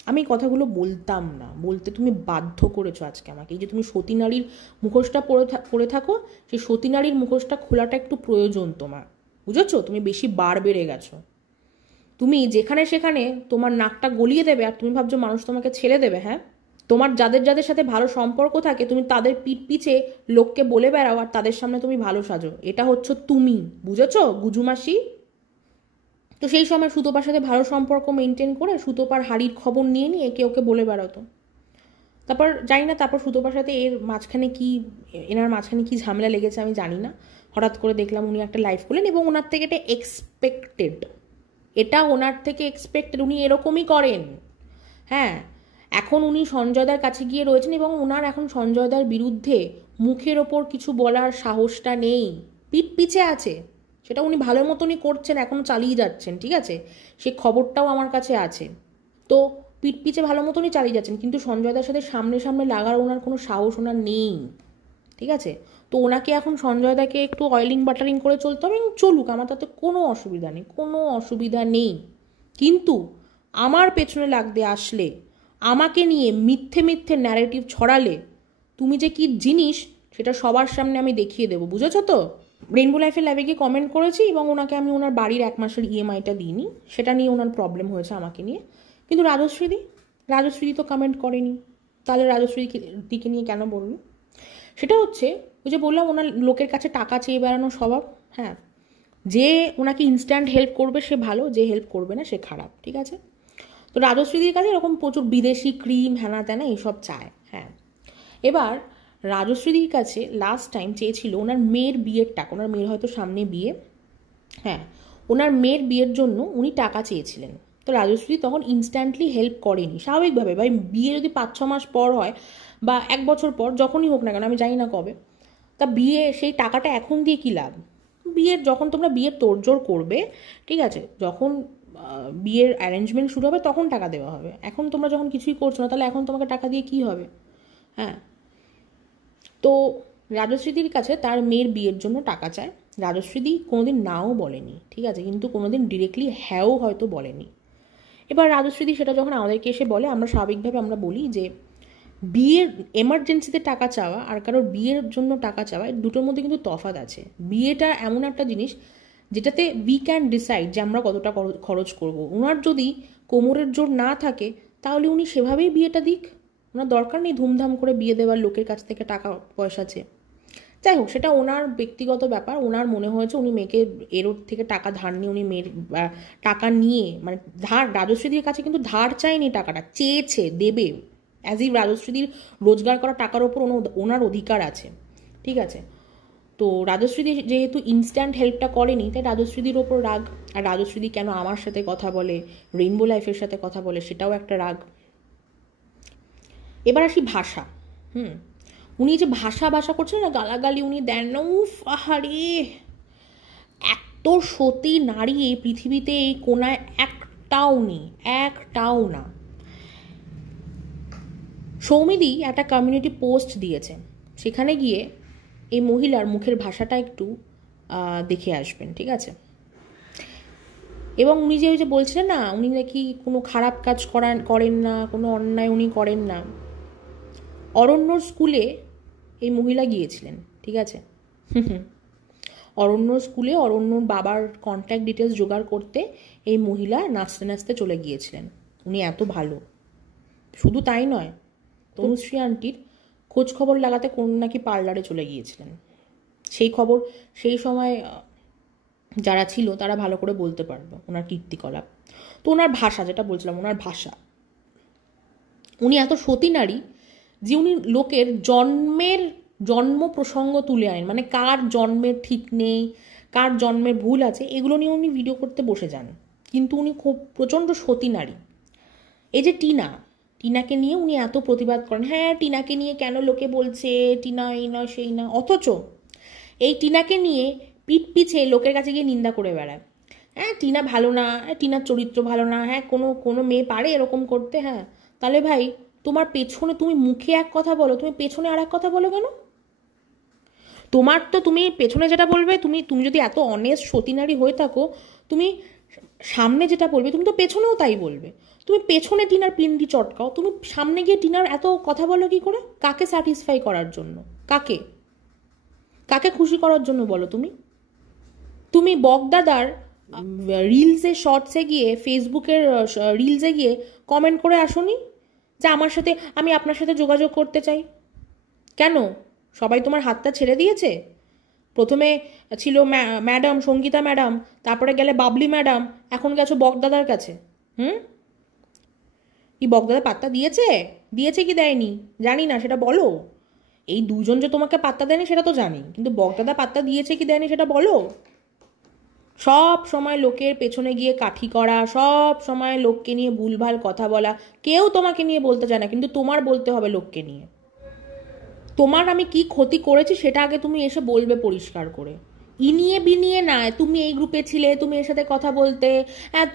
আমি কথাগুলো বলতাম না, বলতে তুমি বাধ্য করেছো আজকে আমাকে। এই যে তুমি সতী নারীর মুখোশটা পরে থাকো, সেই সতী নারীর মুখোশটা খোলাটা একটু প্রয়োজন তোমার, বুঝেছো? তুমি বেশি বার বেড়ে গেছো। তুমি যেখানে সেখানে তোমার নাকটা গলিয়ে দেবে আর তুমি ভাবছো মানুষ তোমাকে ছেড়ে দেবে? হ্যাঁ, তোমার যাদের সাথে ভালো সম্পর্ক থাকে তুমি তাদের পিঠ পিছে লোককে বলে বেড়াও আর তাদের সামনে তুমি ভালো সাজো, এটা হচ্ছে তুমি, বুঝেছো গুজুমাসি? তো সেই সময় সুতপার সাথে ভালো সম্পর্ক মেনটেন করে সুতপার হাড়ির খবর নিয়ে নিয়ে একে ওকে বলে বেড়াতো। তারপর জানি না তারপর সুতপার সাথে এনার মাঝখানে কি ঝামেলা লেগেছে আমি জানি না। হঠাৎ করে দেখলাম উনি একটা লাইভ করলেন এবং ওনার থেকে এটা ওনার থেকে এক্সপেক্টেড, উনি এরকমই করেন, হ্যাঁ। এখন উনি সঞ্জয়দার কাছে গিয়ে রয়েছেন এবং ওনার এখন সঞ্জয়দার বিরুদ্ধে মুখের ওপর কিছু বলার সাহসটা নেই, পিঠ পিছে আছে। সেটা উনি ভালো মতনই করছেন, এখনও চালিয়ে যাচ্ছেন, ঠিক আছে, সে খবরটাও আমার কাছে আছে। তো পিঠ পিছে ভালো মতনই চালিয়ে যাচ্ছেন, কিন্তু সঞ্জয়দার সাথে সামনে সামনে লাগার ওনার কোনো সাহস ওনার নেই, ঠিক আছে। তো ওনাকে এখন সঞ্জয়দাকে একটু অয়েলিং বাটারিং করে চলতে হবে এবং চলুক, আমার তাতে কোনো অসুবিধা নেই। কিন্তু আমার পেছনে লাগতে আসলে, আমাকে নিয়ে মিথ্যে ন্যারেটিভ ছড়ালে তুমি যে কি জিনিস সেটা সবার সামনে আমি দেখিয়ে দেবো, বুঝেছো তো? রেইনবো লাইফের লাইভে গিয়ে কমেন্ট করেছি এবং ওনাকে আমি ওনার বাড়ির 1 মাসের EMIটা দিইনি, সেটা নিয়ে ওনার প্রবলেম হয়েছে আমাকে নিয়ে। কিন্তু রাজশ্রী তো কমেন্ট করেনি, তাহলে রাজশ্রীদিকে নিয়ে কেন বলবো? সেটা হচ্ছে ওই যে বললাম ওনার লোকের কাছে টাকা চেয়ে বেড়ানো স্বভাব, হ্যাঁ। যে ওনাকে ইনস্ট্যান্ট হেল্প করবে সে ভালো, যে হেল্প করবে না সে খারাপ, ঠিক আছে। তো রাজশ্রীদির কাছে এরকম প্রচুর বিদেশি ক্রিম হ্যানা ত্যানা এইসব চায়, হ্যাঁ। এবার রাজশ্রীদির কাছে লাস্ট টাইম চেয়েছিল ওনার মেয়ের বিয়ের টাকা, ওনার মেয়ের হয়তো সামনে বিয়ে, হ্যাঁ, ওনার মেয়ের বিয়ের জন্য উনি টাকা চেয়েছিলেন। তো রাজশ্রী তখন ইনস্ট্যান্টলি হেল্প করেনি, স্বাভাবিকভাবে। ভাই বিয়ে যদি 5-6 মাস পর হয় বা 1 বছর পর, যখনই হোক না কেন, আমি জানি না কবে, তা বিয়ে সেই টাকাটা এখন দিয়ে কী লাভ? যখন তোমরা বিয়ের তোড়জোড় করবে, ঠিক আছে, যখন বিয়ের অ্যারেঞ্জমেন্ট শুরু হবে তখন টাকা দেওয়া হবে। এখন তোমরা যখন কিছুই করছো না, তাহলে এখন তোমাকে টাকা দিয়ে কী হবে? হ্যাঁ। তো রাজশ্রীদির কাছে তার মেয়ের বিয়ের জন্য টাকা চায়। রাজশ্রীদি কোনোদিন নাও বলেনি, ঠিক আছে, কিন্তু কোনোদিন ডিরেক্টলি হ্যাঁও হয়তো বলেনি। এবার রাজশ্রীদি সেটা যখন আমাদেরকে এসে বলে, আমরা স্বাভাবিকভাবে আমরা বলি যে বিয়ের এমার্জেন্সিতে টাকা চাওয়া আর কারোর বিয়ের জন্য টাকা চাওয়া, দুটোর মধ্যে কিন্তু তফাৎ আছে। বিয়েটা এমন একটা জিনিস যেটাতে উই ক্যান ডিসাইড যে আমরা কতটা খরচ করব। ওনার যদি কোমরের জোর না থাকে তাহলে উনি সেভাবেই বিয়েটা দিক, ওনার দরকার নেই ধুমধাম করে বিয়ে দেওয়ার লোকের কাছ থেকে টাকা পয়সা চেয়ে। যাই হোক, সেটা ওনার ব্যক্তিগত ব্যাপার। ওনার মনে হয়েছে উনি মেয়েকে এর থেকে টাকা ধার নিয়ে উনি মেয়ের টাকা নিয়ে, মানে রাজশ্রীদির কাছে কিন্তু ধার চায়নি, টাকাটা চেয়েছে, দেবে। অ্যাজ ইফ রাজশ্রীদির রোজগার করা টাকার ওপর ওনার অধিকার আছে, ঠিক আছে। তো রাজশ্রীদি যেহেতু ইনস্ট্যান্ট হেল্পটা করেনি, তাই রাজশ্রীদির ওপর রাগ। আর রাজশ্রীদি কেন আমার সাথে কথা বলে, রেইনবো লাইফের সাথে কথা বলে, সেটাও একটা রাগ। এবার আসি ভাষা। উনি যে ভাষা করছেন না, গালাগালি উনি দেন, উফ আহারে, এত সতী নারী এই পৃথিবীতে এই কোনায় একটাও নেই, একটাও না। সৌমিদি একটা কমিউনিটি পোস্ট দিয়েছে, সেখানে গিয়ে এই মহিলার মুখের ভাষাটা একটু দেখে আসবেন, ঠিক আছে? এবং উনি যে ওই যে বলছিলেন না, উনি নাকি কোনো খারাপ কাজ করেন না, কোনো অন্যায় উনি করেন না। অরণ্যর স্কুলে এই মহিলা গিয়েছিলেন, ঠিক আছে? অরণ্যর স্কুলে অরণ্যর বাবার কন্ট্যাক্ট ডিটেলস জোগাড় করতে এই মহিলা নাচতে নাচতে চলে গিয়েছিলেন। উনি এত ভালো। শুধু তাই নয়, তনুশ্রী আন্টির খোঁজ খবর লাগাতে কোন নাকি পার্লারে চলে গিয়েছিলেন। সেই খবর সেই সময় যারা ছিল তারা ভালো করে বলতে পারবে ওনার কীর্তিকলাপ। তো ওনার ভাষা, যেটা বলছিলাম, ওনার ভাষা, উনি এত সতী নারী যে উনি লোকের জন্ম প্রসঙ্গ তুলে আনেন, মানে কার জন্মের ঠিক নেই, কার জন্মের ভুল আছে, এগুলো নিয়ে উনি ভিডিও করতে বসে যান। কিন্তু উনি খুব প্রচণ্ড সতী নারী। এই যে টিনাকে নিয়ে উনি এত প্রতিবাদ করেন, হ্যাঁ টিনাকে নিয়ে কেন লোকে বলছে টিনা এই না সেই না, অথচ এই টিনাকে নিয়ে পিঠ পিছে লোকের কাছে গিয়ে নিন্দা করে বেড়ায়। হ্যাঁ টিনা ভালো না, টিনার চরিত্র ভালো না, হ্যাঁ কোনো মেয়ে পারে এরকম করতে? হ্যাঁ, তাহলে ভাই তোমার পেছনে, তুমি মুখে এক কথা বলো, তুমি পেছনে আর এক কথা বলো কেন? তোমার তো, তুমি পেছনে যেটা বলবে, তুমি যদি এত অনেস্ট সতী নারী হয়ে থাকো, তুমি সামনে যেটা বলবে তুমি তো পেছনেও তাই বলবে। তুমি পেছনে টিনার পিন্ডি চটকাও, তুমি সামনে গিয়ে টিনার এত কথা বলো কি করে? কাকে স্যাটিসফাই করার জন্য? কাকে খুশি করার জন্য বলো? তুমি বকদাদার রিলসে, শর্টসে গিয়ে, ফেসবুকের রিলসে গিয়ে কমেন্ট করে আসোনি যে আমি আপনার সাথে যোগাযোগ করতে চাই? কেন? সবাই তোমার হাতটা ছেড়ে দিয়েছে? প্রথমে ছিল ম্যাডাম সঙ্গীতা ম্যাডাম, তারপরে গেলে বাবলি ম্যাডাম, এখন গেছো বকদাদার কাছে। কি বকদাদা পাত্তা দিয়েছে কি দেয়নি জানি না, সেটা বলো। এই দুজন যে তোমাকে পাত্তা দেয়নি সেটা তো জানি, কিন্তু বকদাদা পাত্তা দিয়েছে কি দেয়নি সেটা বলো। সব সময় লোকের পেছনে গিয়ে কাঠি করা, সব সময় লোককে নিয়ে ভুলভাল কথা বলা। কেউ তোমাকে নিয়ে বলতে চায় না, কিন্তু তোমার বলতে হবে লোককে নিয়ে। তোমার আমি কি ক্ষতি করেছি সেটা আগে তুমি এসে বলবে পরিষ্কার করে, ইনিয়ে বিনিয়ে না। তুমি এই গ্রুপে ছিলে, তুমি এর সাথে কথা বলতে, হ্যাঁ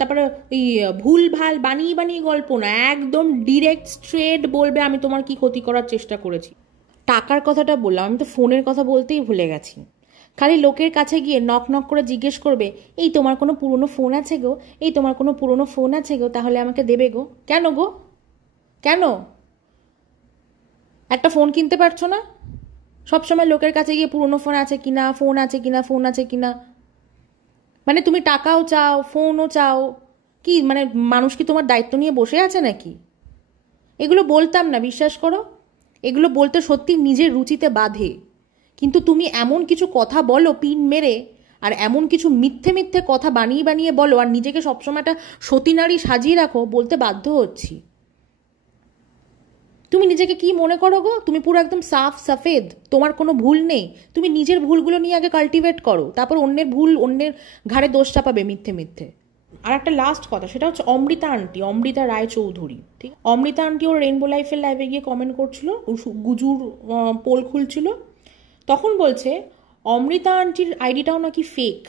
তারপরে এই ভুলভাল বানিয়ে গল্প না, একদম ডিরেক্ট স্ট্রেট বলবে আমি তোমার কি ক্ষতি করার চেষ্টা করেছি। টাকার কথাটা বললাম, আমি তো ফোনের কথা বলতেই ভুলে গেছি। খালি লোকের কাছে গিয়ে নক করে জিজ্ঞেস করবে, এই তোমার কোনো পুরনো ফোন আছে গো, এই তোমার কোনো পুরনো ফোন আছে গো, তাহলে আমাকে দেবে গো। কেন গো? কেন? একটা ফোন কিনতে পারছো না? সবসময় লোকের কাছে গিয়ে পুরনো ফোন আছে কিনা, ফোন আছে কিনা, মানে তুমি টাকাও চাও, ফোনও চাও, কি মানে মানুষ কি তোমার দায়িত্ব নিয়ে বসে আছে নাকি? এগুলো বলতাম না, বিশ্বাস করো, এগুলো বলতে সত্যি নিজের রুচিতে বাধে। কিন্তু তুমি এমন কিছু কথা বলো পিন মেরে, আর এমন কিছু মিথ্যে কথা বানিয়ে বলো, আর নিজেকে সবসময় একটা সতী নারী সাজিয়ে রাখো, বলতে বাধ্য হচ্ছি। তুমি নিজেকে কি মনে করো গো? তুমি পুরো একদম সাফ সাফেদ, তোমার কোনো ভুল নেই। তুমি নিজের ভুলগুলো নিয়ে আগে কাল্টিভেট করো, তারপর অন্যের ভুল অন্যের ঘাড়ে দোষ চাপাবে মিথ্যে। আর একটা লাস্ট কথা, সেটা হচ্ছে অমৃতা রায়চৌধুরী, ঠিক? অমৃতা আন্টি ওর রেইনবো লাইফের লাইভে গিয়ে কমেন্ট করছিল, গুজুর পোল খুলছিল, তখন বলছে অমৃতা আন্টির আইডিটাও নাকি ফেক।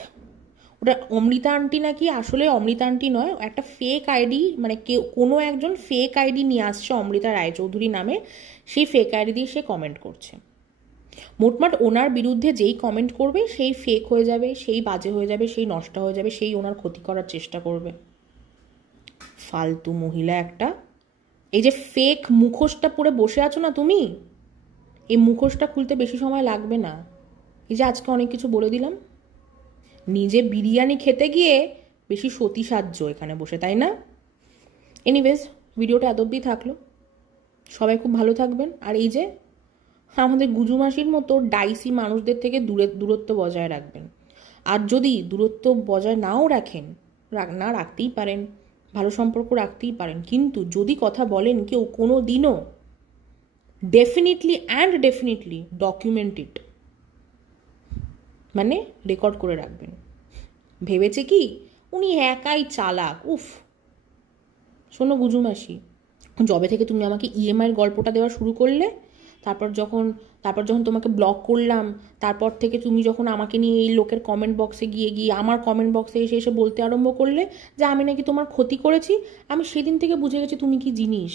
ওটা অমৃতা আন্টি নাকি আসলে অমৃতা আন্টি নয়, একটা ফেক আইডি, মানে কোনো একজন ফেক আইডি নিয়ে আসছে অমৃতা রায়চৌধুরী নামে, সেই ফেক আইডি দিয়ে সে কমেন্ট করছে। মোটমাট ওনার বিরুদ্ধে যেই কমেন্ট করবে সেই ফেক হয়ে যাবে, সেই বাজে হয়ে যাবে, সেই নষ্ট হয়ে যাবে, সেই ওনার ক্ষতি করার চেষ্টা করবে। ফালতু মহিলা একটা। এই যে ফেক মুখোশটা পরে বসে আছো না তুমি, এই মুখোশটা খুলতে বেশি সময় লাগবে না। এই যে আজকে অনেক কিছু বলে দিলাম, নিজে বিরিয়ানি খেতে গিয়ে বেশি সতী সাজ্য এখানে বসে, তাই না? এনিওয়েজ, ভিডিওটা এত অবধি থাকলো, সবাই খুব ভালো থাকবেন। আর এই যে আমাদের গুজু মাসির মতো ডাইসি মানুষদের থেকে দূরত্ব বজায় রাখবেন। আর যদি দূরত্ব বজায় নাও রাখেন, না রাখতেই পারেন, ভালো সম্পর্ক রাখতেই পারেন, কিন্তু যদি কথা বলেন কেউ কোনো দিনও, ডেফিনেটলি ডকুমেন্ট ইট। মানে রেকর্ড করে রাখবেন। ভেবেছে কি উনি একাই চালাক। উফ, শোনো গুজুমাসি, যবে থেকে তুমি আমাকে ইএমআইয়ের গল্পটা দেওয়া শুরু করলে, তারপর যখন তোমাকে ব্লক করলাম, তারপর থেকে তুমি যখন আমাকে নিয়ে এই লোকের কমেন্ট বক্সে গিয়ে আমার কমেন্ট বক্সে এসে বলতে আরম্ভ করলে যে আমি নাকি তোমার ক্ষতি করেছি, আমি সেদিন থেকে বুঝে গেছি তুমি কি জিনিস।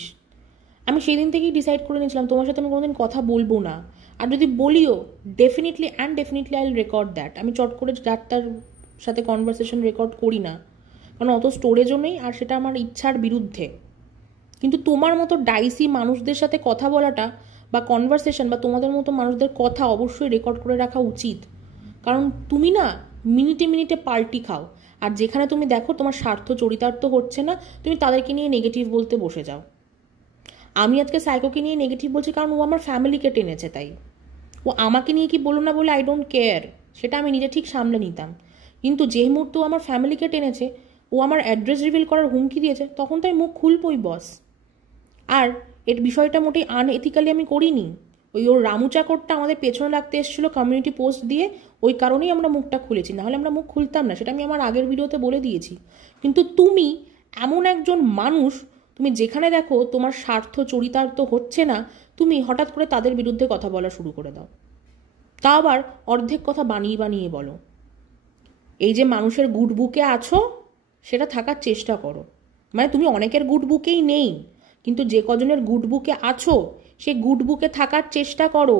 আমি সেদিন থেকেই ডিসাইড করে নিয়েছিলাম তোমার সাথে আমি কোনোদিন কথা বলবো না। আর যদি বলিও, definitely I will record that. আমি চট করে ডাক্তার সাথে কনভারসেশন রেকর্ড করি না, কারণ অত স্টোরেজও নেই, আর সেটা আমার ইচ্ছার বিরুদ্ধে। কিন্তু তোমার মতো ডাইসি মানুষদের সাথে কথা বলাটা বা কনভারসেশন বা তোমাদের মতো মানুষদের কথা অবশ্যই রেকর্ড করে রাখা উচিত, কারণ তুমি না মিনিটে মিনিটে পাল্টি খাও। আর যেখানে তুমি দেখো তোমার স্বার্থ চরিতার্থ হচ্ছে না, তুমি তাদেরকে নিয়ে নেগেটিভ বলতে বসে যাও। আমি আজকে সাইকোকে নিয়ে নেগেটিভ বলছি কারণ ও আমার ফ্যামিলিকে টেনেছে, তাই। ও আমাকে নিয়ে কি বলো না বলে আই ডোন্ট কেয়ার, সেটা আমি নিজে ঠিক সামলে নিতাম। কিন্তু যে মুহূর্তে ও আমার ফ্যামিলিকে টেনেছে, ও আমার অ্যাড্রেস রিভিল করার হুমকি দিয়েছে, তখন তাই মুখ খুলবই বস। আর এর বিষয়টা মোটেই আনএথিক্যালি আমি করিনি। ওর রামু চাকরটা আমাদের পেছনে লাগতে এসেছিলো কমিউনিটি পোস্ট দিয়ে, ওই কারণেই আমরা মুখটা খুলেছি, নাহলে আমরা মুখ খুলতাম না, সেটা আমি আমার আগের ভিডিওতে বলে দিয়েছি। কিন্তু তুমি এমন একজন মানুষ, তুমি যেখানে দেখো তোমার স্বার্থ চরিতার্থ হচ্ছে না, তুমি হঠাৎ করে তাদের বিরুদ্ধে কথা বলা শুরু করে দাও। তা আবার অর্ধেক কথা বানিয়ে বানিয়ে বলো। এই যে মানুষের গুড বুকে আছো, সেটা থাকার চেষ্টা করো। মানে তুমি অনেকের গুড বুকেই নেই, কিন্তু যে কজনের গুড বুকে আছো সে গুড বুকে থাকার চেষ্টা করো।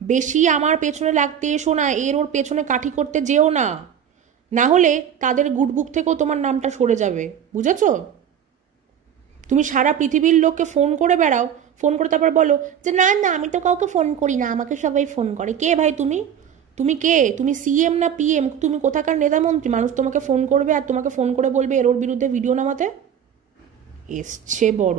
বেশি আমার পেছনে লাগতে এসো না, ওর পেছনে কাঠি করতে যেও না, না হলে তাদের গুড বুক থেকেও তোমার নামটা সরে যাবে, বুঝেছো? তুমি সারা পৃথিবীর লোককে ফোন করে বেড়াও, ফোন করে তারপর বলো যে না না আমি তো কাউকে ফোন করি না, আমাকে সবাই ফোন করে। কে ভাই তুমি? তুমি কে? তুমি সিএম না পিএম? তুমি কোথাকার নেতা মন্ত্রী? মানুষ তোমাকে ফোন করবে আর তোমাকে ফোন করে বলবে ওর বিরুদ্ধে ভিডিও নামাতে? এসছে বড়।